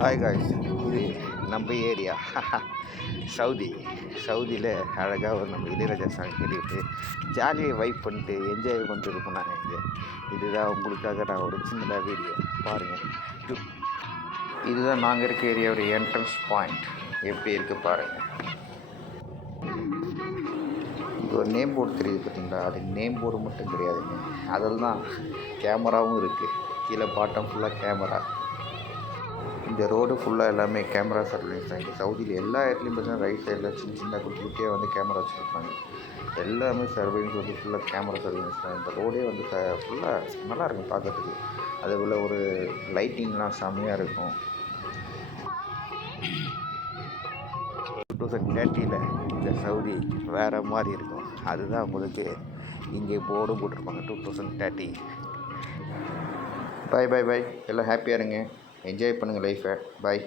Hi guys, இது நம்ம area சவுதியில் அழகாக ஒரு நம்ம இளையராஜா சாங் கேட்டுக்கிட்டு ஜாலியாக வைப் பண்ணிட்டு என்ஜாய் பண்ணிட்டு இருப்போம் நாங்கள் இங்கே. இதுதான் உங்களுக்காக நான் ஒரு சின்னதாக வீடியோ பாருங்கள். இதுதான் நாங்கள் இருக்க ஏரியாவோட என்ட்ரன்ஸ் பாயிண்ட். எப்படி இருக்குது பாருங்கள். இங்கே ஒரு நேம் போர்டு தெரியுது பார்த்தீங்களா? அது நேம் போர்டு மட்டும் கிடையாதுங்க, அதில் தான் கேமராவும் இருக்குது. கீழே பாட்டம் ஃபுல்லாக கேமரா. இந்த ரோடு ஃபுல்லாக எல்லாமே கேமரா சர்வீஸ் தான். இங்கே சவுதியில் எல்லா இடத்துலையும் பார்த்தீங்கன்னா ரைட் சைடில் சின்ன சின்ன குட்டி குட்டியாக வந்து கேமரா வச்சுருப்பாங்க. எல்லாமே சர்வீஸ் வந்து ஃபுல்லாக கேமரா சர்வீஸ் தான். இந்த ரோடே வந்து ஃபுல்லாக நல்லாயிருக்கும் பார்க்கறதுக்கு. அதே போல் ஒரு லைட்டிங்லாம் செம்மையாக இருக்கும். 2030 இந்த சவுதி வேறு மாதிரி இருக்கும். அதுதான் உங்களுக்கு இங்கே போர்டும் போட்டிருப்பாங்க 2030. பை எல்லாம் ஹாப்பியாக இருங்க, என்ஜாய் பண்ணுங்கள் லைஃப்பை. பாய்.